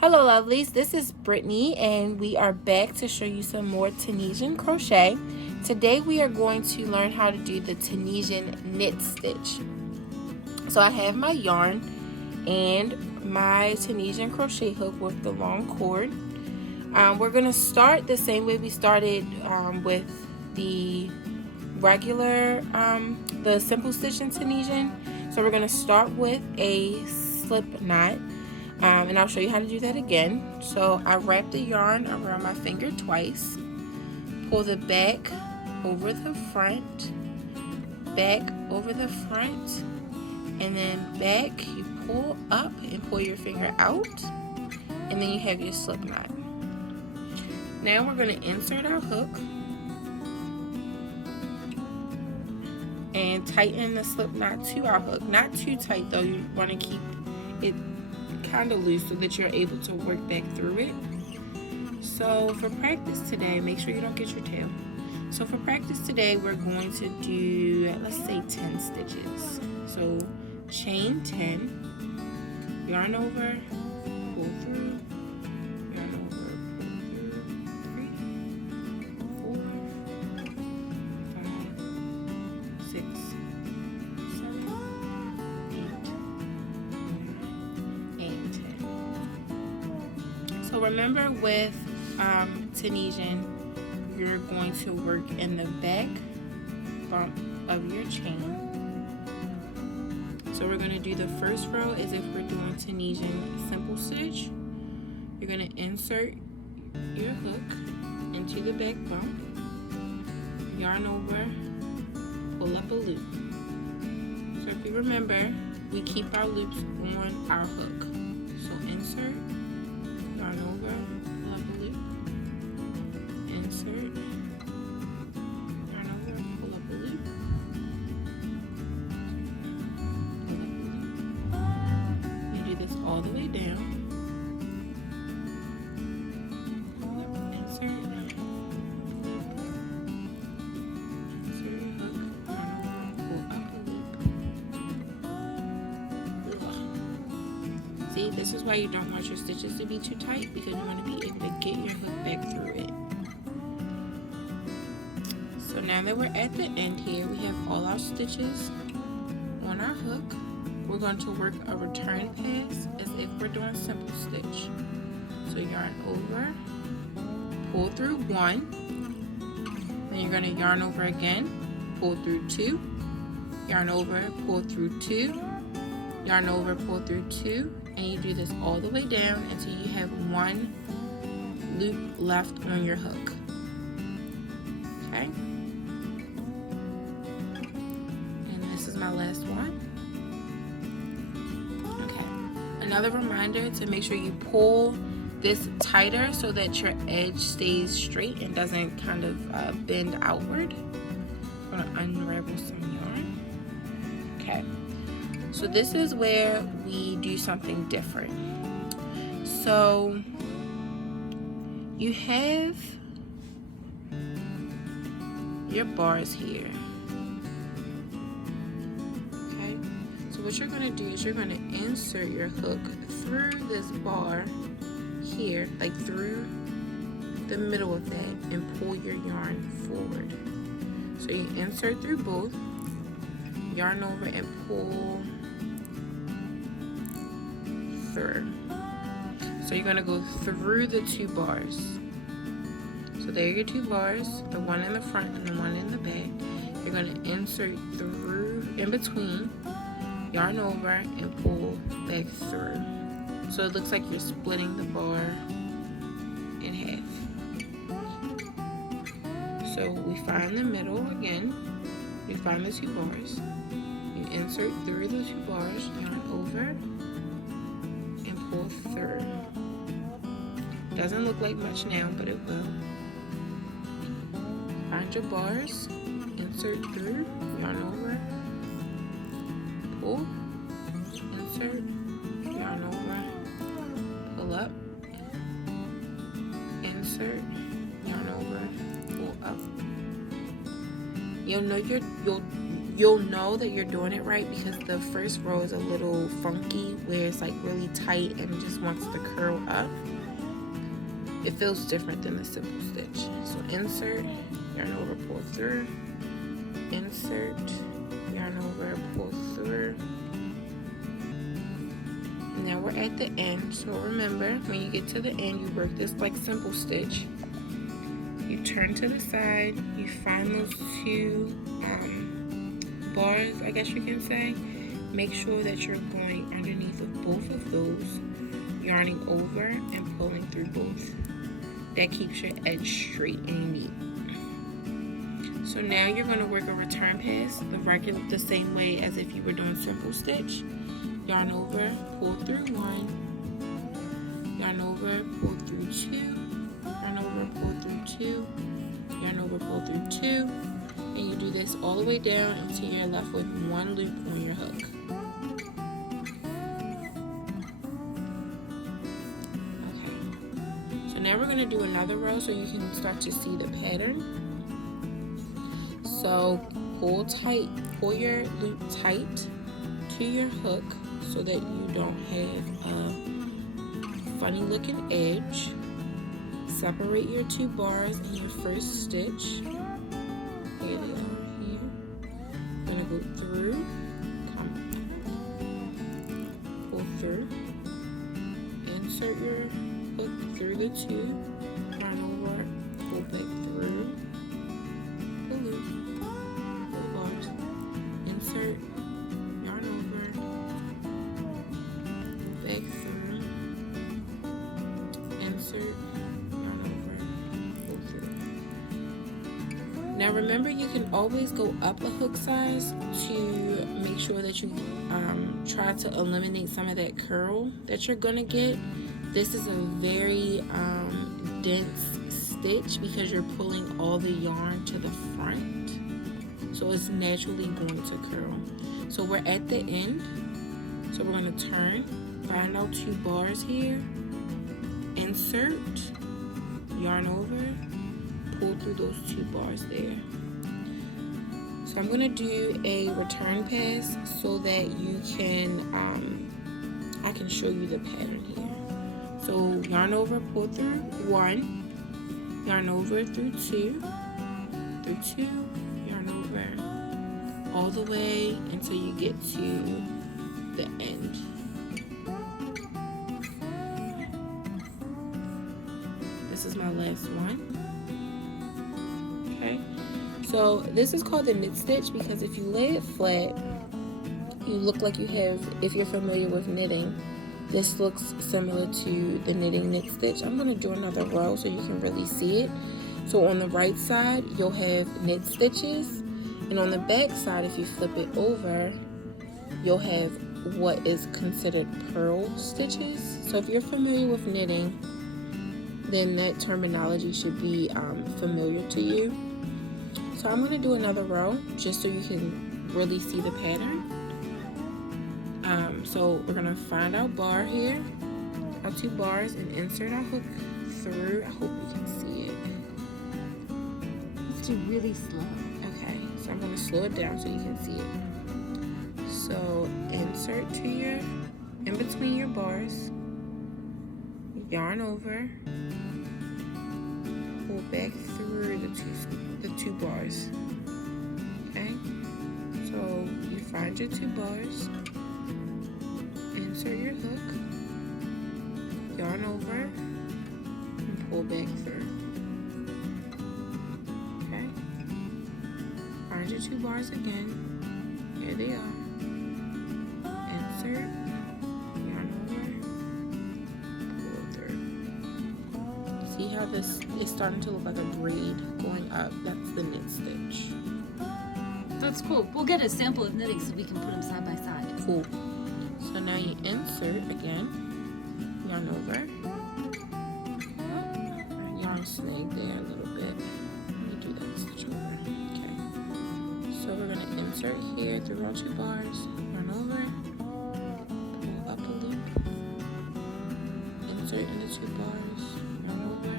Hello lovelies, this is Brittany and we are back to show you some more Tunisian crochet. Today we are going to learn how to do the Tunisian knit stitch. So I have my yarn and my Tunisian crochet hook with the long cord. We're going to start the same way we started with the regular, the simple stitch in Tunisian. So we're going to start with a slip knot. And I'll show you how to do that again. So I wrap the yarn around my finger twice, pull the back over the front, back over the front, and then back. You pull up and pull your finger out, and then you have your slip knot. Now we're going to insert our hook and tighten the slip knot to our hook. Not too tight though, you want to keep it kind of loose so that you're able to work back through it. So for practice today, make sure you don't get your tail. So for practice today, we're going to do, let's say 10 stitches. So chain 10, yarn over, pull through, yarn over, pull through, 3, 4, 5, 6, 7, 8, 10. So remember with Tunisian, you're going to work in the back bump of your chain. So we're going to do the first row as if we're doing Tunisian simple stitch. You're going to insert your hook into the back bump, yarn over, pull up a loop. So if you remember, we keep our loops on our hook. So insert, yarn over, pull up a loop, insert, yarn over, pull up a loop, pull up a loop. You do this all the way down. Insert, insert your hook, yarn over, pull up a loop. See, this is why you don't want your stitches to be too tight, because you want to be able to get your hook back through it. So now that we're at the end here, we have all our stitches on our hook. We're going to work a return pass as if we're doing simple stitch. So yarn over, pull through 1, then you're going to yarn over again, pull through 2, yarn over, pull through 2, yarn over, pull through 2, and you do this all the way down until you have 1 loop left on your hook. Okay? And this is my last one. Okay. Another reminder to make sure you pull this tighter so that your edge stays straight and doesn't kind of bend outward. I'm going to unravel some yarn. Okay. So this is where we do something different. So you have your bars here. Okay. So what you're going to do is you're going to insert your hook through this bar here, like through the middle of that, and pull your yarn forward. So you insert through both, yarn over and pull through. So you're going to go through the 2 bars. So there are your 2 bars, the one in the front and the one in the back. You're going to insert through in between, yarn over, and pull back through. So it looks like you're splitting the bar in half. So we find the middle again. We find the 2 bars. You insert through the 2 bars, yarn over, and pull through. Doesn't look like much now, but it will. Find your bars, insert through, yarn over, pull, insert, yarn over, pull up, insert, yarn over, pull up. You'll know that you're doing it right because the first row is a little funky where it's like really tight and just wants to curl up, it feels different than the simple stitch. So insert, yarn over, pull through, insert, yarn over, pull through. Now we're at the end, so remember, when you get to the end, you work this like simple stitch. You turn to the side, you find those two bars, I guess you can say. Make sure that you're going underneath of both of those, yarning over and pulling through both. That keeps your edge straight and neat. So now you're going to work a return pass the same way as if you were doing simple stitch. Yarn over, pull through one, yarn over, pull through two, yarn over, pull through two, yarn over, pull through two, and you do this all the way down until you're left with one loop on your hook. Okay, so now we're going to do another row so you can start to see the pattern. So pull your loop tight to your hook so that you don't have a funny looking edge. Separate your two bars in your first stitch. Here they are here. I'm gonna go through, come, pull through, insert your hook through the two, yarn over, pull back through the loop, pull bars, insert, yarn over, back through, insert, yarn over, pull through. Now remember, you can always go up a hook size to make sure that you try to eliminate some of that curl that you're gonna get. This is a very dense stitch because you're pulling all the yarn to the front, so it's naturally going to curl. So we're at the end, so we're going to turn, find our two bars here, insert, yarn over, pull through those two bars there. So I'm going to do a return pass so that you can I can show you the pattern here. So yarn over, pull through one, yarn over through two, yarn over all the way until you get to the end. This is my last one. Okay, so this is called the knit stitch because if you lay it flat, you look like you have, if you're familiar with knitting, this looks similar to the knitting knit stitch. I'm going to do another row so you can really see it. So on the right side, you'll have knit stitches, and on the back side, if you flip it over, you'll have what is considered purl stitches. So if you're familiar with knitting, then that terminology should be familiar to you. So I'm going to do another row just so you can really see the pattern. So we're going to find our bar here, our two bars, and insert our hook through. I hope you can see it. Let's do really slow. Okay, so I'm going to slow it down so you can see it. So insert to your, in between your bars, yarn over, pull back through the two bars. Okay, so you find your two bars, insert your hook, yarn over, and pull back through. Okay, find your two bars again. Here they are. Insert, yarn over, pull through. See how this is starting to look like a braid going up? That's the knit stitch. That's cool. We'll get a sample of knitting so we can put them side by side. Cool. So now you insert again, yarn over, yarn snag there a little bit. Let me do that stitch over. Okay. So we're going to insert here through our two bars, yarn over, pull up a loop, insert in the two bars, yarn over,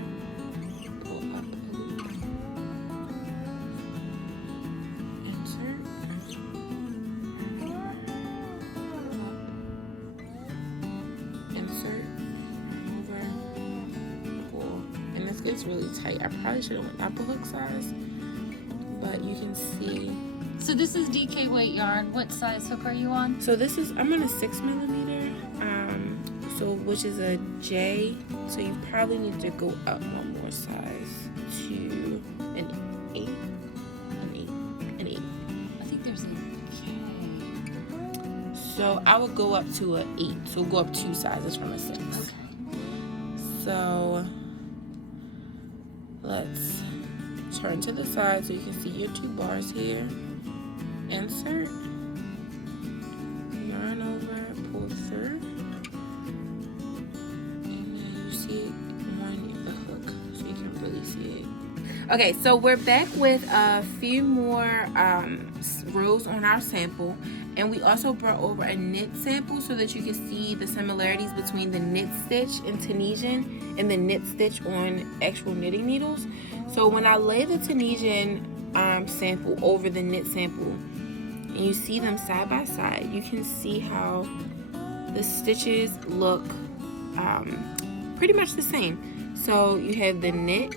pull up a loop, insert, yarn over, pull up, it's really tight. I probably should have went up a hook size, but you can see. So this is DK weight yarn. What size hook are you on? So this is, I'm on a 6mm, so which is a J. So you probably need to go up one more size to an 8, an 8. I think there's a K. So I would go up to an 8. So go up 2 sizes from a 6. Okay. So let's turn to the side so you can see your 2 bars here. Insert, yarn over, pull through, and then you see it on the hook so you can really see it. Okay, so we're back with a few more rows on our sample, and we also brought over a knit sample so that you can see the similarities between the knit stitch in Tunisian and the knit stitch on actual knitting needles. So when I lay the Tunisian sample over the knit sample, and you see them side by side, you can see how the stitches look pretty much the same. So you have the knit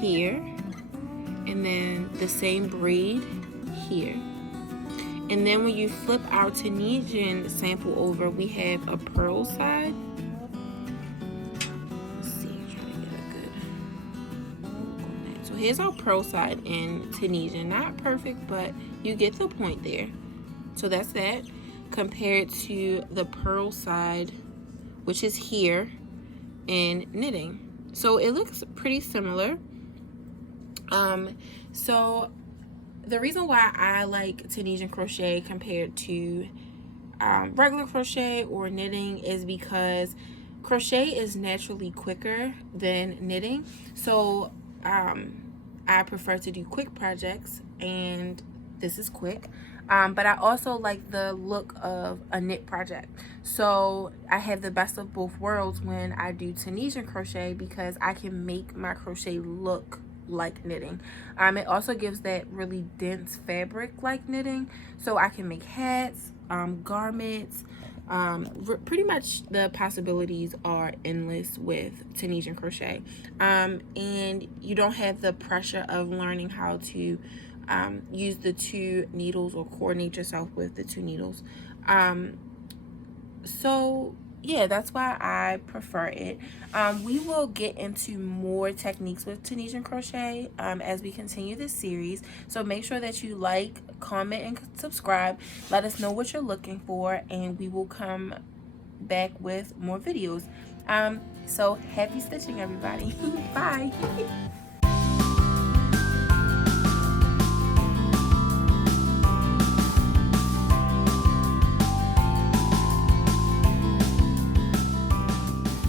here, and then the same braid here. And then when you flip our Tunisian sample over, we have a purl side. Let's see, trying to get a good look on that. So here's our purl side in Tunisian. Not perfect, but you get the point there. So that's that, compared to the purl side, which is here in knitting. So it looks pretty similar. So the reason why I like Tunisian crochet compared to regular crochet or knitting is because crochet is naturally quicker than knitting. So I prefer to do quick projects, and this is quick. But I also like the look of a knit project. So I have the best of both worlds when I do Tunisian crochet, because I can make my crochet look like knitting. It also gives that really dense fabric like knitting, so I can make hats, garments. Pretty much the possibilities are endless with Tunisian crochet, and you don't have the pressure of learning how to use the 2 needles or coordinate yourself with the 2 needles. So yeah, that's why I prefer it. We will get into more techniques with Tunisian crochet as we continue this series. So make sure that you like, comment, and subscribe. Let us know what you're looking for, and we will come back with more videos. So happy stitching, everybody. Bye.